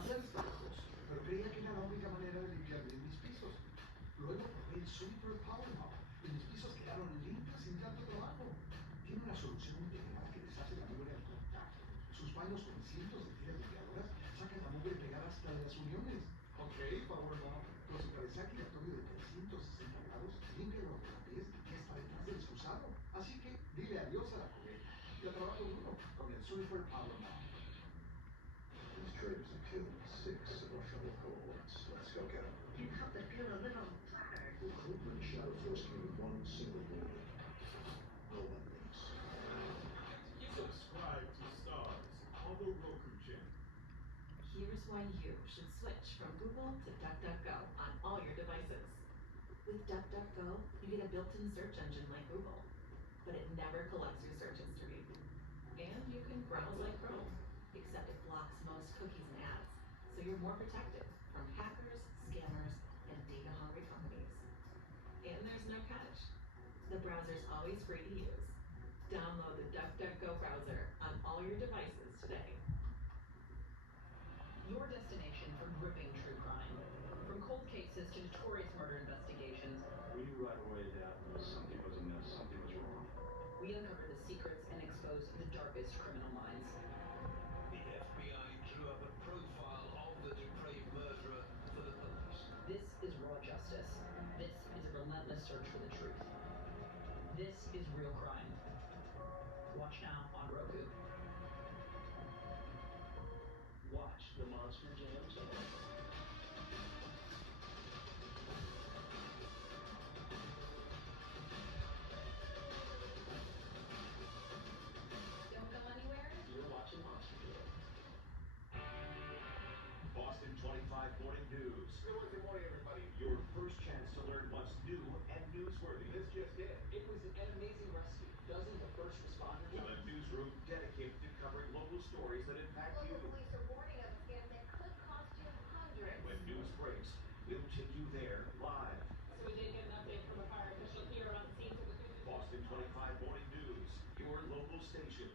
hacer escándalos, pero creía que era la única manera de limpiar bien mis pisos. Luego probé el Super Power Mop y mis pisos quedaron limpios sin tanto trabajo. Tiene una solución integral que deshace la mugre al contacto. Sus palos con cientos de tiras limpiadoras sacan la mugre pegada hasta de las uniones. Ok, Power Mop. Con su paisaje giratorio de 360 grados, limpia los trapés que está detrás del excusado. Así que dile adiós a la cubeta. Y a trabajo duro con el Super Power Mop. These traders have killed 6 of our fellow cohorts. Let's go get them. Can't help but feel a little flattered. The culprit Shadow Force came with one single rule. No one leaves. Subscribe to Stars on the Roku channel. Here's why you should switch from Google to DuckDuckGo on all your devices. With DuckDuckGo, you get a built-in search engine like Google, but it never collects your search history. And you can browse like Chrome, except it blocks most cookies and ads, so you're more protected from hackers, scammers, and data-hungry companies. And there's no catch. The browser's always free to use. Download the DuckDuckGo browser on all your devices today. Your destination for gripping true crime. From cold cases to notorious murder investigations, We knew right away that something was amiss, something was wrong. we uncover the secrets and expose the darkest criminal minds. The FBI drew up a profile of the depraved murderer for the police. This is raw justice. This is a relentless search for the truth. This is real crime. Watch now on Roku. Watch the Monster Jam channel. Don't go anywhere. You're watching Monster Jam. Boston 25 Morning News. Good morning, everybody. Your first chance to learn what's new and newsworthy. This just in. It was an amazing rescue. Dozens of first responders. With a newsroom dedicated to covering local stories that impact you. Local police are warning of a scam that could cost you hundreds. And when news breaks, we'll take you there live. So we did get an update from a fire official here on the scene of the Boston 25 Morning News, your local station.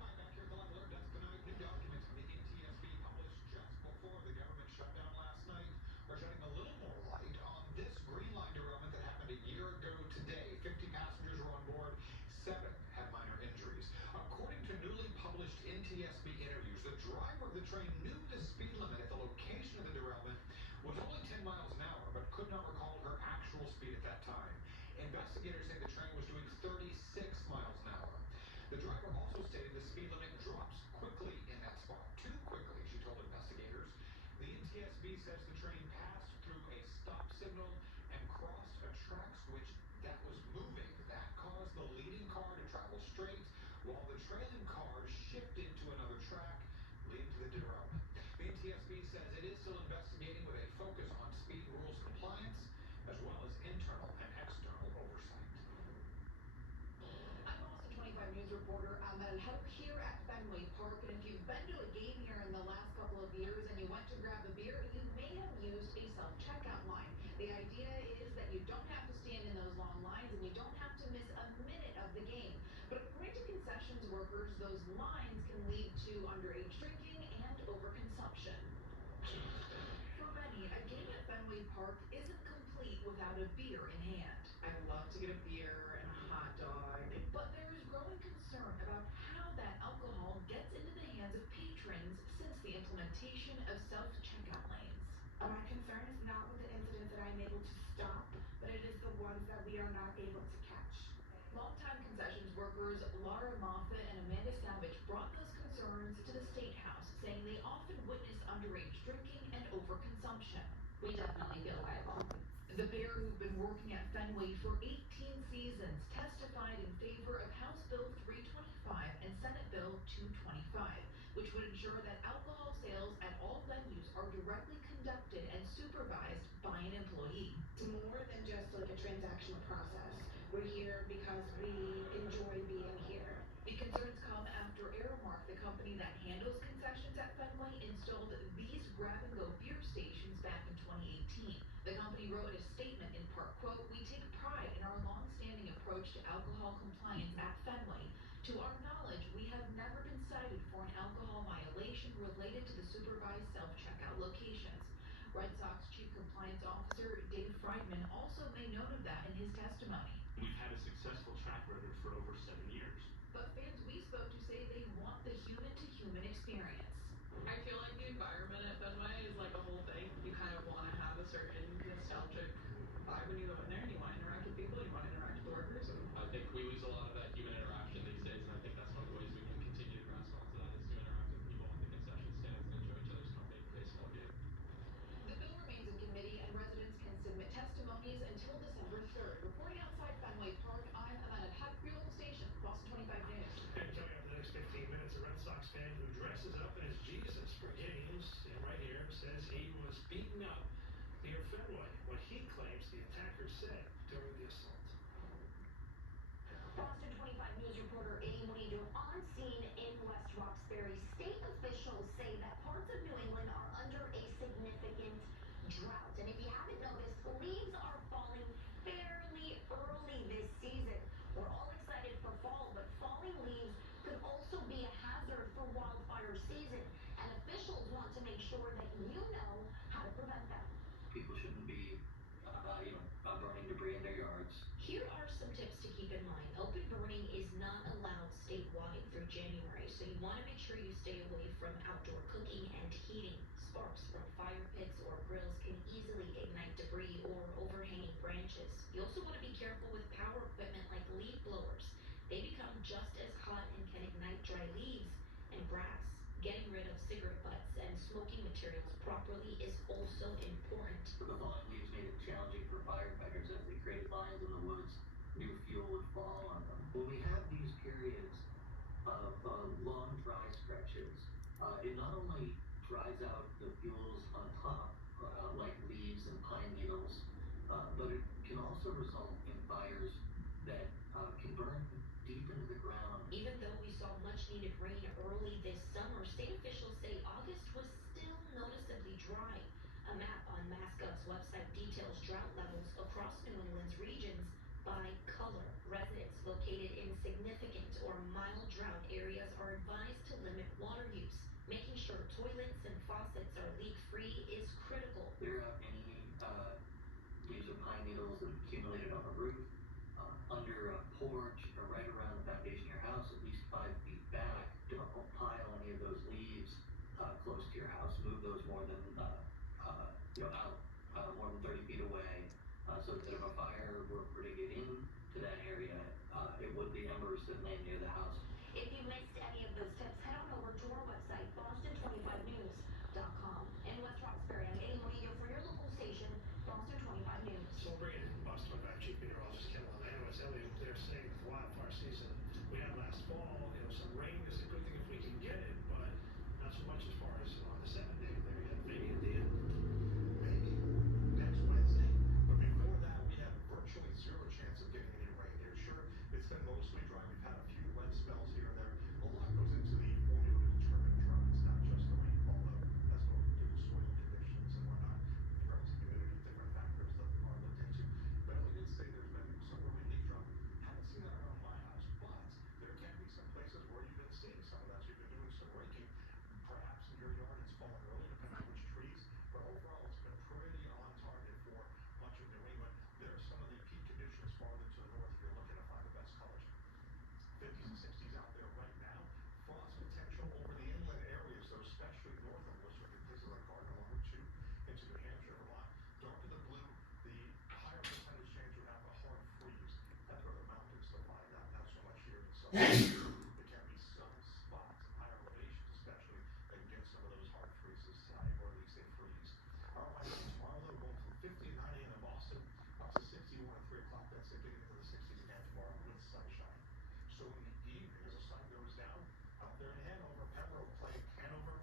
Right back here at the Leveler Desk tonight, new documents from the NTSB published just before the government shutdown last night are shedding a little more light on this Green Line derailment that happened a year ago today. 50 passengers were on board, 7 had minor injuries. According to newly published NTSB interviews, the driver of the train knew the speed limit at the location of the derailment was only 10 miles an hour, but could not recall her actual speed at that time. Investigators say the train was doing 36 miles an hour. The driver also stated the speed limit drops quickly in that spot. Too quickly, she told investigators. The NTSB says the train passed through a stop signal and crossed a track switch that was moving. That caused the leading car to travel straight, while the trailing car shifted to another track, leading to the derailment. The NTSB says it is still investigating with a focus on speed rules compliance, as well as internal and external oversight. I'm Boston 25 News reporter Ahmed Al here at Fenway Park, and if you've been to a game here in the last couple of years and you went to grab a beer, you may have used a self-checkout line. The idea is that you don't have to stand in those long lines and you don't have to miss a minute of the game. But according to concessions workers, those lines can lead to underage drinking and overconsumption. For many, a game at Fenway Park isn't complete without a beer in hand. I love to get a beer and a hot dog, but there is growing concern about how that alcohol gets into the hands of patrons since the implementation of self-checkout lanes. My concern is not with the incidents that I'm able to stop, but it is the ones that we are not able to catch. Longtime concessions workers Laura Moffat and Amanda Savage brought those concerns to the State House, saying they often witness underage drinking and overconsumption. We definitely feel liable. The Bear, who've been working at Fenway for 18 seasons, testified in favor of House Bill 325 and Senate Bill 225, which would ensure that alcohol sales at all venues are directly conducted and supervised by an employee. It's more than just like a transactional process. We're here because we enjoy being here. The concerns come after Aramark, the company that handles concessions at Fenway, installed these grab-and-go beer stations back in 2018. The company wrote in a statement in part, quote, "We take pride in our long-standing approach to alcohol compliance at Fenway. To our knowledge, we have self-checkout locations. Red Sox Chief Compliance Officer Dave Friedman also made note of that in his testimony. We've had a successful track record for over 7 years. But fans we spoke to say they want the human-to-human experience. I feel like the environment at Fenway is like a whole thing. You kind of want to have a certain nostalgic vibe when you go in there, and you want to interact with people, you want to interact with the workers. And I think we lose a lot of that human interaction these days, and I think that's one of the ways we can continue to grasp onto that is to interact with people at the concession stands and enjoy each other's company at baseball game. The bill remains in committee, and residents can submit testimonies until December 3rd. Reporting outside Fenway Park, I'm Amanda Hutt, your local station, Boston 25 News. And coming up in the next 15 minutes, a Red Sox fan who dresses up as Jesus for games, and right here, says he was beaten up near Fenway, what he claims the attacker said during the assault. Boston 25 News reporter Eddie Murillo on scene in West Roxbury. State officials say that parts of New England are under a significant drought. And if you haven't noticed, leaves are falling fairly early this season. We're all excited for fall, but falling leaves could also be a hazard for wildfire season. And officials want to make sure that you know how to prevent them. People shouldn't be, burning debris in their yards. Here are some tips to keep in mind. Open burning is not allowed statewide through January, so you want to make sure you stay away from outdoor cooking and heating. Sparks from fire pits or grills can easily ignite debris or overhanging branches. You also want to be careful with power equipment like leaf blowers. They become just as hot and can ignite dry leaves and grass. Getting rid of cigarette butts and smoking materials properly is also important. The falling leaves made it challenging for firefighters as they created lines in the woods. New fuel would fall on them. When we have these periods of long dry stretches, it not only dries out the fuels on top, like leaves and pine needles, but it can also result in fires that can burn deep into the ground. Even though we saw much needed rain early this summer, state officials say August was still noticeably dry. A map on MassGov's website details drought levels across New England's regions by color. Residents located in significant or mild drought areas are advised to limit water use. Making sure toilets and faucets are leak-free is critical. Clear out any leaves or pine needles that have accumulated on a roof, under a porch, or right around the foundation of your house, at least 5 feet back. Don't pile any of those leaves close to your house. Move those more than more than 30 feet away, so that if a fire were to get into that area, the embers that lay near the house. If you missed any of those tips, head on over to our website, boston25news.com. In West Roxbury, I'm Eddie Murillo for your local station, Boston 25 News. So we'll bring in Boston 25 Chief Meteorologist Ken Lananos. Elliot, they're saying that the wildfire season we had last fall, some rain is a good thing if we can get it, but not so much as far as on the 7th day there. You have maybe at the end. Maybe next Wednesday. But before that, we have virtually zero chance of getting any rain here. Sure, it's been mostly dry. We've had a few wet spells here and there. A lot goes into the formula to determine drought. It's not just the rainfall, though. That's going to do with soil conditions and whatnot, relative humidity, different factors that are looked into. But Ellie did say there's been some early leaf drop. Haven't seen that around my house, but there can be some places where you've been seeing some of that. So you've been doing some raking, perhaps in your yard. It's fallen early, depending on which trees. But overall, it's been pretty on target for much of New England. There are some of the peak conditions farther to the north if you're looking to find the best colors. 50s and 60s out there right now. Frost potential over the inland areas, though, especially north of us, with places like Gardner, 1 or 2, into New Hampshire, Vermont. Darker the blue, the higher percentage chance you have a hard freeze. That's where the mountains to find out, not so much here in southern Europe. There can be some spots in higher elevations, especially, that can get some of those hard freezes, or at least they freeze. Our high tomorrow, though, going from 50 at 9 a.m. in Boston up to 61 at 3 o'clock. That's it, getting into the 60s again tomorrow with sunshine. So in the evening, as the sun goes down, out there in Hanover, Pembroke playing Hanover.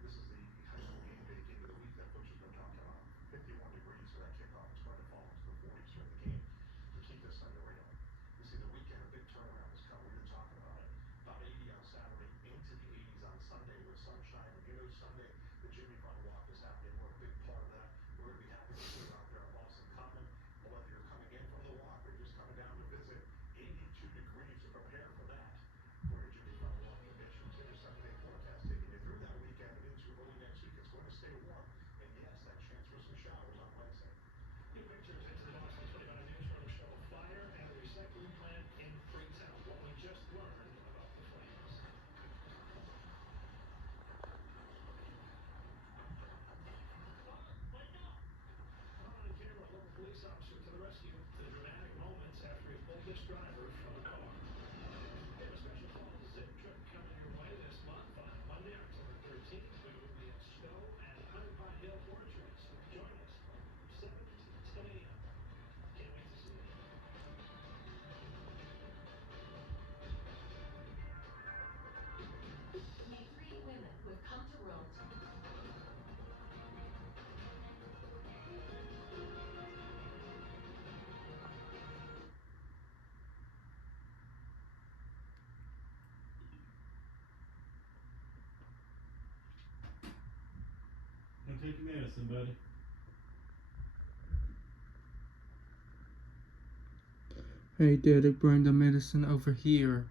This is the high school game day game of the week that Butch has been talking about. 51 degrees for that kickoff. It's going to fall into the 40s during the game to keep this on your radar. You see, the weekend, a big turnaround is coming. We've been talking about it. About 80 on Saturday, into the 80s on Sunday with sunshine. And you know, Sunday, the Jimmy Fun Walk is happening. We're a big part of that. We're going to be happy to see you out there on Boston Common. Whether you're coming in from the walk or just coming down to visit, 82 degrees to prepare for that. For your Jimmy Fun Walk conditions. Here's your 7-day forecast taking you through that weekend and into early next week. It's going to take your medicine, buddy. Hey, Daddy, bring the medicine over here.